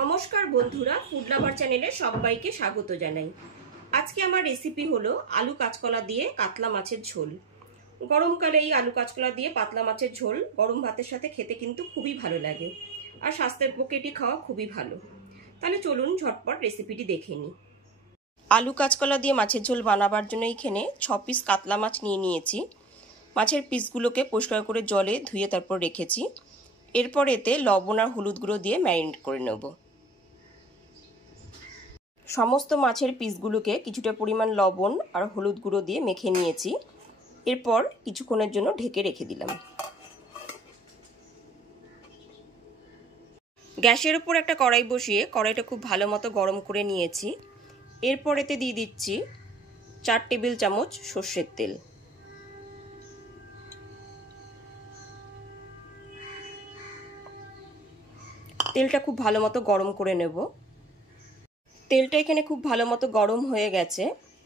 নমস্কার বন্ধুরা, food lover চ্যানেলে সবাইকে স্বাগত জানাই। আজকে আমার রেসিপি হলো আলু কাঁচকলা দিয়ে কাতলা মাছের ঝোল। গরমকালে এই আলু কাঁচকলা দিয়ে পাতলা মাছের ঝোল গরম ভাতের সাথে খেতে কিন্তু খুবই ভালো লাগে, আর স্বাস্থ্যের পক্ষে এটি খাওয়া খুবই ভালো। তাহলে চলুন ঝটপট রেসিপিটি দেখে নিই। আলু কাঁচকলা দিয়ে মাছের ঝোল বানাবার জন্য এখানে 6 পিস কাতলা মাছ নিয়েছি। মাছের পিসগুলোকে পরিষ্কার করে জলে ধুয়ে তারপর রেখেছি। এরপর এতে লবণ আর হলুদ গুঁড়ো দিয়ে ম্যারিনেট করে নেব। সমস্ত মাছের পিসগুলোকে কিছুটা পরিমাণ লবণ আর হলুদ গুঁড়ো দিয়ে মেখে নিয়েছি। এরপর কিছুক্ষণের জন্য ঢেকে রেখে দিলাম। গ্যাসের উপর একটা কড়াই বসিয়ে কড়াইটা খুব ভালো মতো গরম করে নিয়েছি। এরপর এতে দিয়ে দিচ্ছি 4 টেবিল চামচ সর্ষের তেল। তেলটা খুব ভালো মতো গরম করে নেব। তেলটা এখানে খুব ভালো মতো গরম হয়ে গেছে।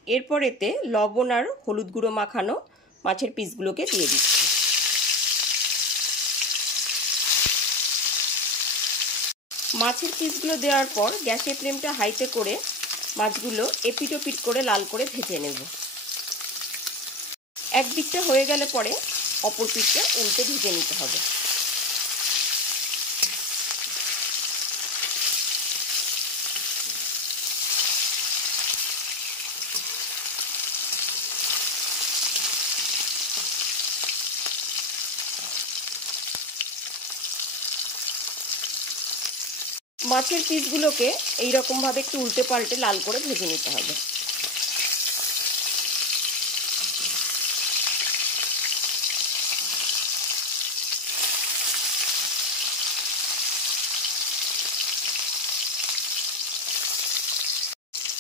এরপর এতে লবণ আর হলুদ গুঁড়ো মাখানো মাছের পিসগুলোকে দিয়ে দিচ্ছি। মাছের পিসগুলো দেওয়ার পর গ্যাসের ফ্লেমটা হাইতে করে মাছগুলো এপিট ওপিট করে লাল করে ভেজে নেব। এক দিকটা হয়ে গেলে পরে অপর পিঠটা উল্টে ভেজে নিতে হবে। মাছের পিসগুলোকে এইরকমভাবে একটু উল্টে পাল্টে লাল করে ভেজে নিতে হবে।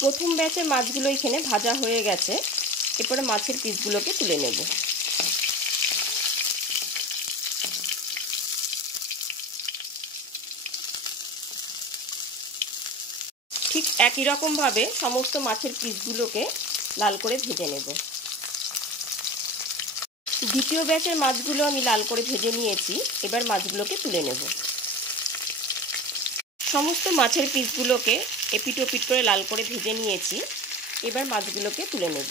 প্রথম ব্যাচের মাছগুলো এখানে ভাজা হয়ে গেছে। এরপরে মাছের পিসগুলোকে তুলে নেব। ঠিক একই রকমভাবে সমস্ত মাছের পিসগুলোকে লাল করে ভেজে নেব। দ্বিতীয় ব্যাচের মাছগুলো আমি লাল করে ভেজে নিয়েছি। এবার মাছগুলোকে তুলে নেব। সমস্ত মাছের পিসগুলোকে এপিট ওপিট করে লাল করে ভেজে নিয়েছি। এবার মাছগুলোকে তুলে নেব।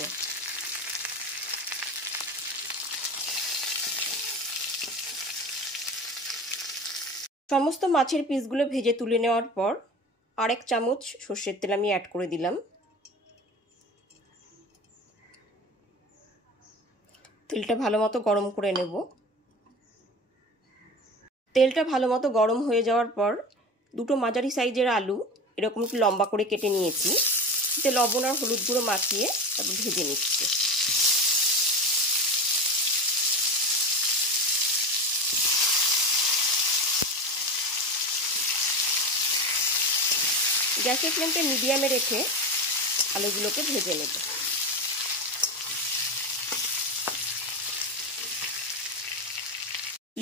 সমস্ত মাছের পিসগুলো ভেজে তুলে নেওয়ার পর আরেক চামচ সর্ষের তেল আমি অ্যাড করে দিলাম। তেলটা ভালো মতো গরম করে নেব। তেলটা ভালো মতো গরম হয়ে যাওয়ার পর দুটো মাঝারি সাইজের আলু এরকম একটু লম্বা করে কেটে নিয়েছি। এতে লবণ আর হলুদ গুঁড়ো মাখিয়ে তারপর ভেজে নিচ্ছি। গ্যাসের ফ্লেমটা মিডিয়ামে রেখে আলুগুলোকে ভেজে নেব।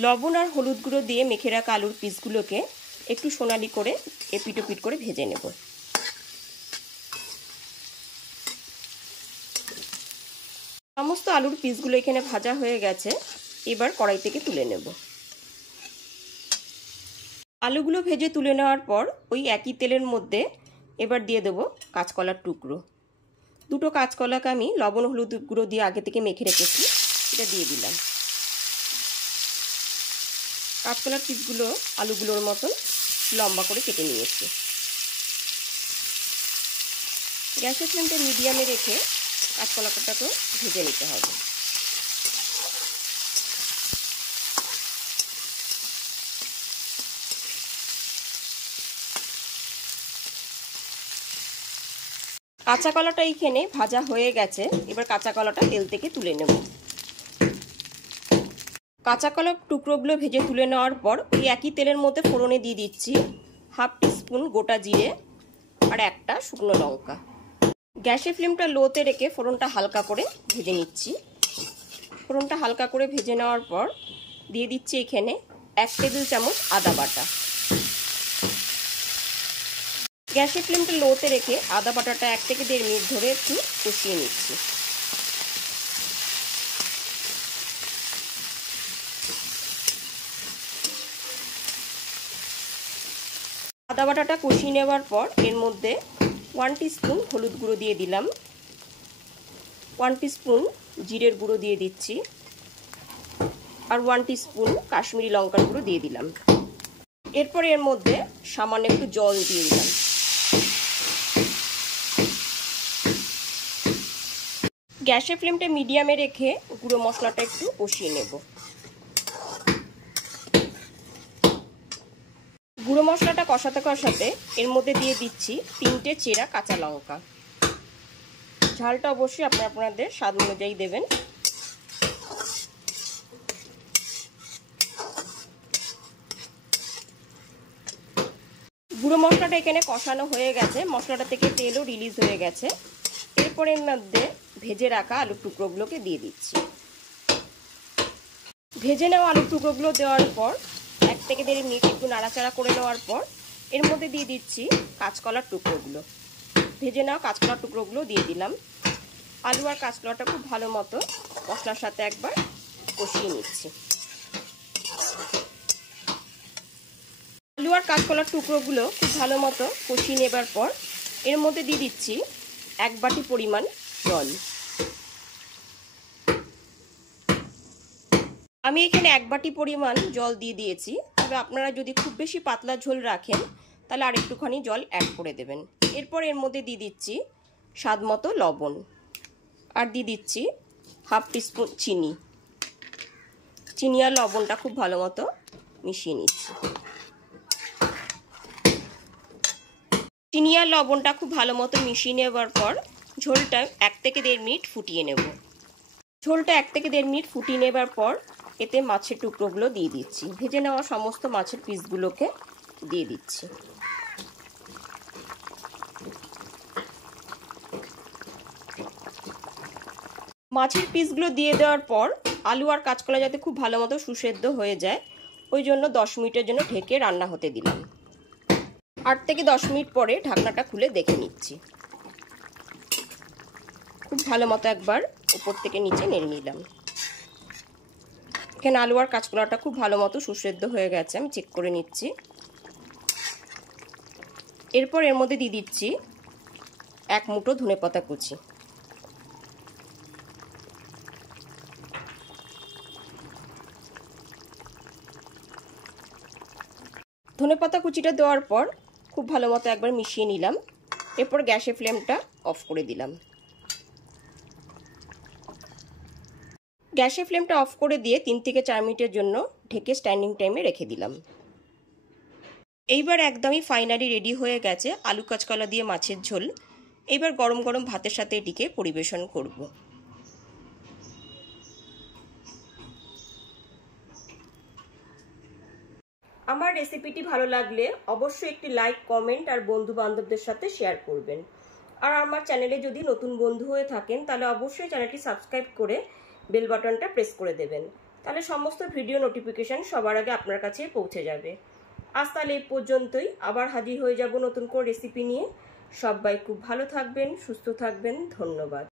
লবণ আর হলুদ গুঁড়ো দিয়ে মেখে রাখা আলুর পিসগুলোকে একটু সোনালি করে এপিট ওপিট করে ভেজে নেব। সমস্ত আলুর পিসগুলো এখানে ভাজা হয়ে গেছে। এবার কড়াই থেকে তুলে নেব। আলুগুলো ভেজে তুলে নেওয়ার পর ওই একই তেলের মধ্যে এবার দিয়ে দেবো কাঁচকলার টুকরো। দুটো কাঁচকলাকে আমি লবণ হলুদ গুঁড়ো দিয়ে আগে থেকে মেখে রেখেছি, এটা দিয়ে দিলাম। কাঁচকলার পিসগুলো আলুগুলোর মতন লম্বা করে কেটে নিয়েছি। গ্যাসের ফ্লেমটা মিডিয়ামে রেখে কাঁচকলাটাকে ভেজে নিতে হবে। কাঁচা কলাটা এইখানে ভাজা হয়ে গেছে। এবার কাঁচা কলাটা তেল থেকে তুলে নেব। কাঁচা কলার টুকরোগুলো ভেজে তুলে নেওয়ার পর ওই একই তেলের মধ্যে ফোড়নে দিয়ে দিচ্ছি 1/2 টিস্পুন গোটা জিরে আর একটা শুকনো লঙ্কা। গ্যাসের ফ্লেমটা লোতে রেখে ফোড়নটা হালকা করে ভেজে নিচ্ছি। ফোড়নটা হালকা করে ভেজে নেওয়ার পর দিয়ে দিচ্ছি এখানে 1 টেবিল চামচ আদা বাটা। গ্যাসের ফ্লেমটা লোতে রেখে আদা বাটাটা 1 থেকে 1.5 মিনিট ধরে একটু কষিয়ে নিচ্ছি। আদা বাটাটা কষিয়ে নেওয়ার পর এর মধ্যে 1 টিস্পুন হলুদ গুঁড়ো দিয়ে দিলাম, 1 টিস্পুন জিরের গুঁড়ো দিয়ে দিচ্ছি, আর 1 টিস্পুন কাশ্মীরি লঙ্কার গুঁড়ো দিয়ে দিলাম। এরপর এর মধ্যে সামান্য একটু জল দিয়ে দিলাম। গ্যাসের ফ্লেমটা মিডিয়ামে রেখে গুঁড়ো মশলাটা একটু কষিয়ে নেব। গুঁড়ো মশলাটা কষাতে কষাতে এর মধ্যে দিয়ে দিচ্ছি 3টে চেরা কাঁচা লঙ্কা। ঝালটা অবশ্যই আপনাদের স্বাদ অনুযায়ী দেবেন। গুঁড়ো মশলাটা এখানে কষানো হয়ে গেছে, মশলাটা থেকে তেলও রিলিজ হয়ে গেছে। এরপর এর মধ্যে ভেজে রাখা আলুর টুকরোগুলোকে দিয়ে দিচ্ছি। ভেজে নেওয়া আলুর টুকরোগুলো দেওয়ার পর 1 থেকে 1.5 মিনিট একটু নাড়াচাড়া করে নেওয়ার পর এর মধ্যে দিয়ে দিচ্ছি কাঁচকলার টুকরোগুলো। ভেজে নেওয়া কাঁচকলার টুকরোগুলো দিয়ে দিলাম। আলু আর কাঁচকলাটা খুব ভালো মতো মশলার সাথে একবার কষিয়ে নিচ্ছি। আলু আর কাঁচকলার টুকরোগুলো খুব ভালো মতো কষিয়ে নেবার পর এর মধ্যে দিয়ে দিচ্ছি 1 বাটি পরিমাণ জল। আমি এখানে 1 বাটি পরিমাণ জল দিয়ে দিয়েছি, তবে আপনারা যদি খুব বেশি পাতলা ঝোল রাখেন তাহলে আর একটুখানি জল অ্যাড করে দেবেন। এরপর এর মধ্যে দিয়ে দিচ্ছি স্বাদ মতো লবণ, আর দিয়ে দিচ্ছি 1/2 টিস্পুন চিনি। চিনি আর লবণটা খুব ভালো মতো মিশিয়ে নিচ্ছি। চিনি আর লবণটা খুব ভালো মতো মিশিয়ে নেওয়ার পর ঝোলটা 1 থেকে 1.5 মিনিট ফুটিয়ে নেব। ঝোলটা 1 থেকে 1.5 মিনিট ফুটিয়ে নেবার পর এতে মাছের টুকরোগুলো দিয়ে দিচ্ছি। ভেজে নেওয়া সমস্ত মাছের পিসগুলোকে দিয়ে দিচ্ছি। মাছের পিসগুলো দিয়ে দেওয়ার পর আলু আর কাঁচকলা যাতে খুব ভালো মতো সুসেদ্ধ হয়ে যায় ওই জন্য 10 মিনিটের জন্য ঢেকে রান্না হতে দিলাম। 8 থেকে 10 মিনিট পরে ঢাকনাটা খুলে দেখে নিচ্ছি। খুব ভালো মতো একবার উপর থেকে নিচে নেড়ে নিলাম। এখানে আলু আর কাঁচকলাটা খুব ভালো মতো সুসেদ্ধ হয়ে গেছে, আমি চেক করে নিচ্ছি। এরপর এর মধ্যে দিয়ে দিচ্ছি 1 মুঠো ধনেপাতা কুচি। ধনেপাতা কুচিটা দেওয়ার পর খুব ভালো মতো একবার মিশিয়ে নিলাম। এরপর গ্যাসের ফ্লেমটা অফ করে দিলাম। গ্যাসের ফ্লেমটা অফ করে দিয়ে 3 থেকে 4 মিনিটের জন্য ঢেকে স্ট্যান্ডিং টাইমে রেখে দিলাম। এইবার একদমই ফাইনালি রেডি হয়ে গেছে আলু কাঁচকলা দিয়ে মাছের ঝোল। এইবার গরম গরম ভাতের সাথে এটিকে পরিবেশন করব। আমার রেসিপিটি ভালো লাগলে অবশ্যই একটি লাইক, কমেন্ট আর বন্ধু বান্ধবদের সাথে শেয়ার করবেন। আর আমার চ্যানেলে যদি নতুন বন্ধু হয়ে থাকেন তাহলে অবশ্যই চ্যানেলটি সাবস্ক্রাইব করে বেল বাটনটা প্রেস করে দেবেন, তাহলে সমস্ত ভিডিও নোটিফিকেশন সবার আগে আপনার কাছে পৌঁছে যাবে। আজ তাহলে এই পর্যন্তই, আবার হাজির হয়ে যাব নতুন করে রেসিপি নিয়ে। সবাই খুব ভালো থাকবেন, সুস্থ থাকবেন, ধন্যবাদ।